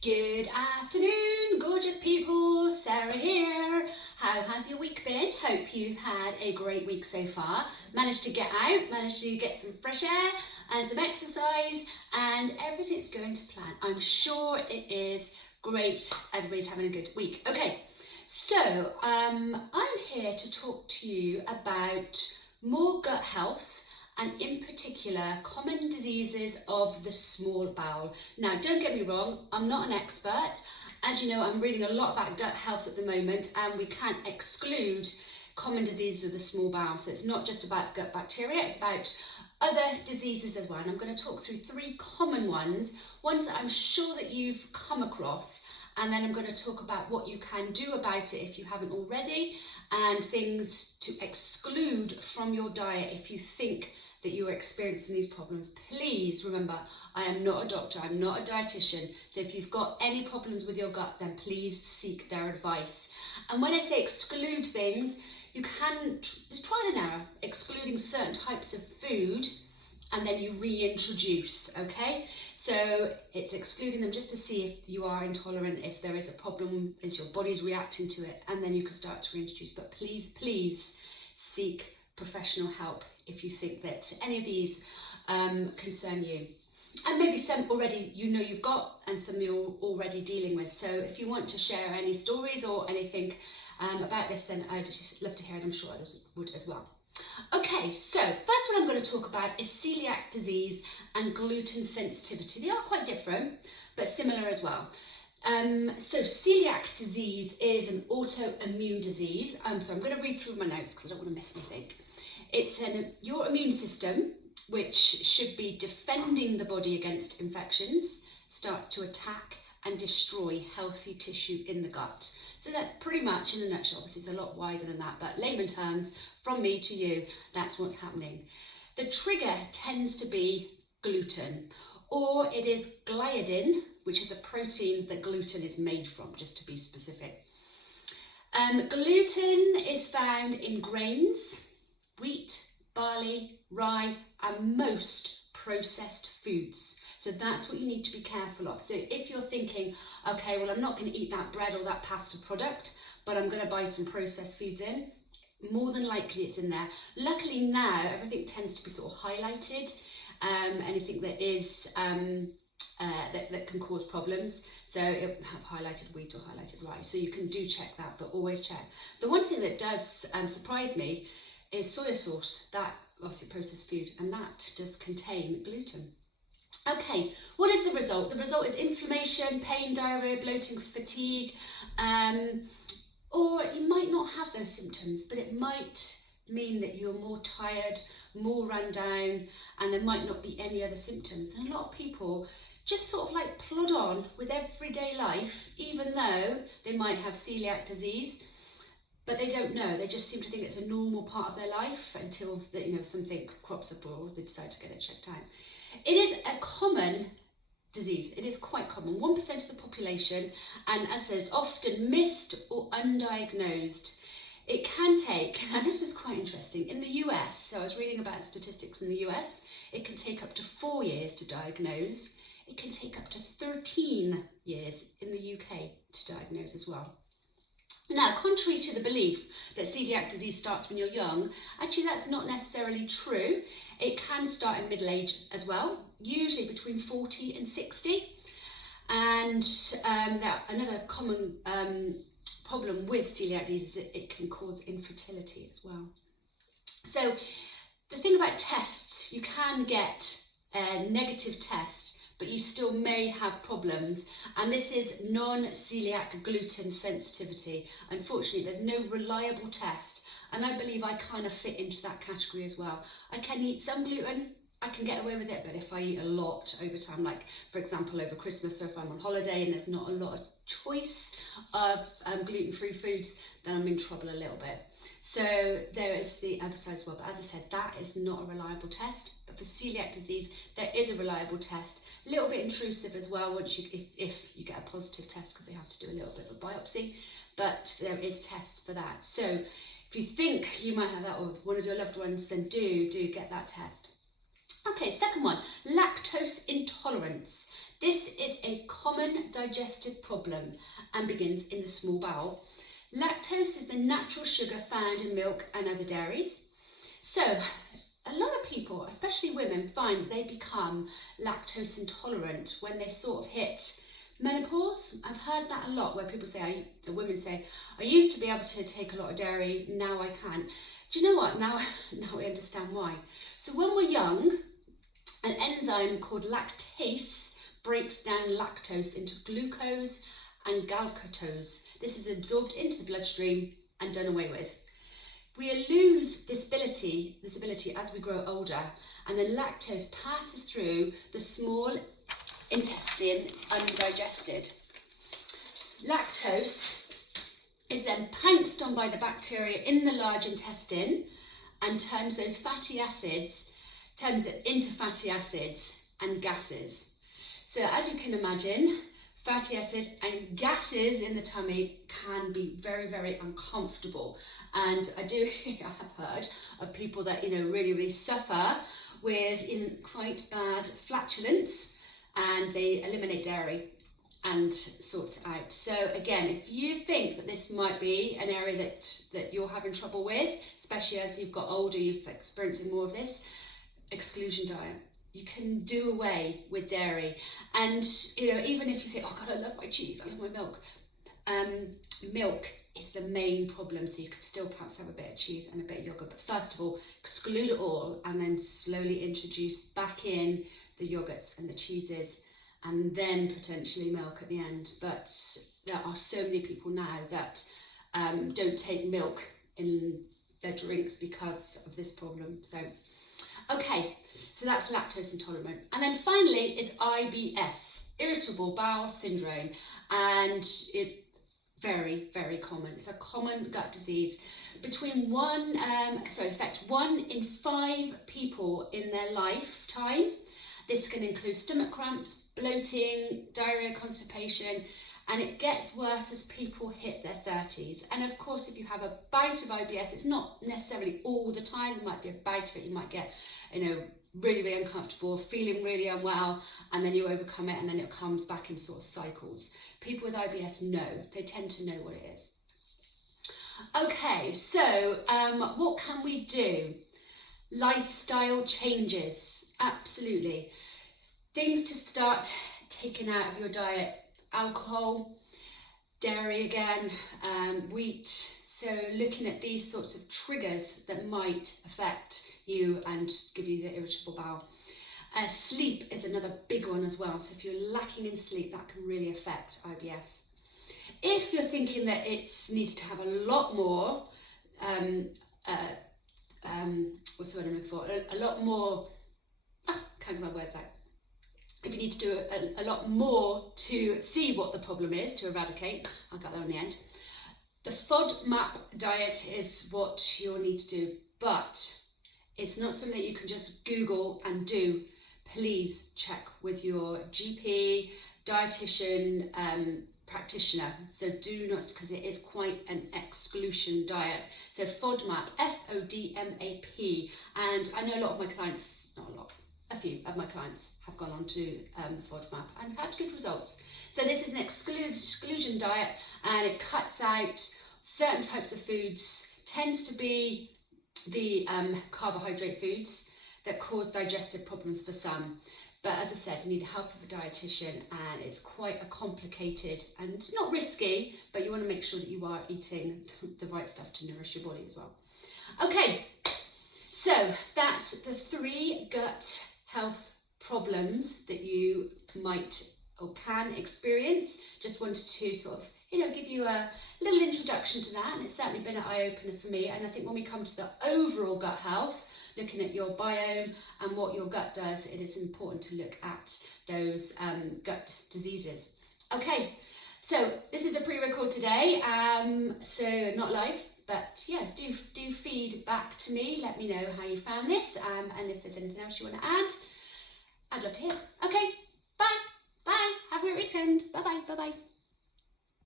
Good afternoon, gorgeous people. Sarah here. How has your week been? Hope you had a great week so far. Managed to get out, managed to get some fresh air and some exercise, and everything's going to plan. I'm sure it is great. Everybody's having a good week. Okay, so I'm here to talk to you about more gut health, and in particular, common diseases of the small bowel. Now, don't get me wrong, I'm not an expert. As you know, I'm reading a lot about gut health at the moment, and we can't exclude common diseases of the small bowel. So it's not just about gut bacteria, it's about other diseases as well. And I'm going to talk through three common ones that I'm sure that you've come across. And then I'm going to talk about what you can do about it if you haven't already, and things to exclude from your diet if you think that you are experiencing these problems. Please remember, I am not a doctor, I'm not a dietitian, so if you've got any problems with your gut, then please seek their advice. And when I say exclude things, you can, it's trial and error, excluding certain types of food, and then you reintroduce, okay? So it's excluding them just to see if you are intolerant, if there is a problem, is your body's reacting to it, and then you can start to reintroduce. But please seek professional help if you think that any of these concern you. And maybe some already you've got, and some you're already dealing with. So if you want to share any stories or anything about this, then I'd love to hear it. I'm sure others would as well. Okay, so first one I'm going to talk about is celiac disease and gluten sensitivity. They are quite different, but similar as well. So celiac disease is an autoimmune disease. So I'm going to read through my notes because I don't want to miss anything. It's your immune system, which should be defending the body against infections, starts to attack and destroy healthy tissue in the gut. So that's pretty much in a nutshell. Obviously it's a lot wider than that, but layman terms, from me to you, that's what's happening. The trigger tends to be gluten, or it is gliadin, which is a protein that gluten is made from, just to be specific. Gluten is found in grains, wheat, barley, rye, and most processed foods. So that's what you need to be careful of. So if you're thinking, okay, well, I'm not going to eat that bread or that pasta product, but I'm going to buy some processed foods in, more than likely it's in there. Luckily now, everything tends to be sort of highlighted, anything that is that can cause problems. So it have highlighted wheat or highlighted rice. So you can do check that, but always check. The one thing that does surprise me is soy sauce, that obviously processed food, and that does contain gluten. Okay, what is the result? The result is inflammation, pain, diarrhea, bloating, fatigue, or you might not have those symptoms, but it might mean that you're more tired, more run down, and there might not be any other symptoms. And a lot of people just sort of like plod on with everyday life, even though they might have celiac disease, but they don't know. They just seem to think it's a normal part of their life until something crops up or they decide to get it checked out. It is a common disease. It is quite common, 1% of the population, and as I said, it's often missed or undiagnosed. It can take, now this is quite interesting, in the US, so I was reading about statistics in the US, it can take up to 4 years to diagnose. It can take up to 13 years in the UK to diagnose as well. Now, contrary to the belief that celiac disease starts when you're young, actually that's not necessarily true. It can start in middle age as well, usually between 40 and 60. And another common problem with celiac disease is that it can cause infertility as well. So the thing about tests, you can get a negative test, but you still may have problems. And this is non-celiac gluten sensitivity. Unfortunately, there's no reliable test. And I believe I kind of fit into that category as well. I can eat some gluten, I can get away with it, but if I eat a lot over time, like for example over Christmas, or if I'm on holiday and there's not a lot of choice of gluten-free foods, then I'm in trouble a little bit. So there is the other side as well, but as I said, that is not a reliable test. But for celiac disease, there is a reliable test. A little bit intrusive as well once if you get a positive test, because they have to do a little bit of a biopsy, but there is tests for that. So if you think you might have that, or one of your loved ones, then do get that test. Okay, second one, lactose intolerance. This is a common digestive problem and begins in the small bowel. Lactose is the natural sugar found in milk and other dairies. So a lot of people, especially women, find that they become lactose intolerant when they sort of hit menopause. I've heard that a lot, where people say, the women say, I used to be able to take a lot of dairy, now I can't. Do you know what? Now I understand why. So when we're young, an enzyme called lactase breaks down lactose into glucose and galactose. This is absorbed into the bloodstream and done away with. We lose this ability as we grow older, and then lactose passes through the small intestine undigested. Lactose is then pounced on by the bacteria in the large intestine and turns it into fatty acids and gases. So as you can imagine, fatty acid and gases in the tummy can be very, very uncomfortable. And I have heard of people that, really, really suffer with quite bad flatulence, and they eliminate dairy and sorts it out. So again, if you think that this might be an area that you're having trouble with, especially as you've got older, you've experiencing more of this, exclusion diet. You can do away with dairy. And, even if you think, oh God, I love my cheese, I love my milk. Milk is the main problem. So you could still perhaps have a bit of cheese and a bit of yogurt. But first of all, exclude it all and then slowly introduce back in the yogurts and the cheeses, and then potentially milk at the end. But there are so many people now that don't take milk in their drinks because of this problem. So, okay, so that's lactose intolerant. And then finally is IBS, irritable bowel syndrome, and it very, very common. It's a common gut disease. Between 1 in 5 people in their lifetime. This can include stomach cramps, bloating, diarrhea, constipation, and it gets worse as people hit their 30s. And of course, if you have a bout of IBS, it's not necessarily all the time. It might be a bout of it. You might get, really, really uncomfortable, feeling really unwell, and then you overcome it, and then it comes back in sort of cycles. People with IBS know. They tend to know what it is. Okay, so what can we do? Lifestyle changes. Absolutely. Things to start taking out of your diet: alcohol, dairy again, wheat. So looking at these sorts of triggers that might affect you and give you the irritable bowel. Sleep is another big one as well. So if you're lacking in sleep, that can really affect IBS. If you're thinking that it needs to have a lot more, what's the word I'm looking for? A lot more. Can't get my words out. If you need to do a lot more to see what the problem is, to eradicate, I'll get there in the end. The FODMAP diet is what you'll need to do, but it's not something that you can just Google and do. Please check with your GP, dietitian, practitioner. So do not, because it is quite an exclusion diet. So FODMAP, FODMAP, and I know a lot of my clients, not a lot, a few of my clients have gone on to the FODMAP and had good results. So this is an exclusion diet, and it cuts out certain types of foods, tends to be the carbohydrate foods that cause digestive problems for some. But as I said, you need the help of a dietitian, and it's quite a complicated and not risky, but you want to make sure that you are eating the right stuff to nourish your body as well. Okay, so that's the 3 gut health problems that you might or can experience. Just wanted to sort of, give you a little introduction to that, and it's certainly been an eye-opener for me. And I think when we come to the overall gut health, looking at your biome and what your gut does, it is important to look at those gut diseases. Okay, so this is a pre-record today, so not live, but yeah, do feed back to me. Let me know how you found this, and if there's anything else you want to add, I'd love to hear. Okay, bye, have a great weekend. Bye bye.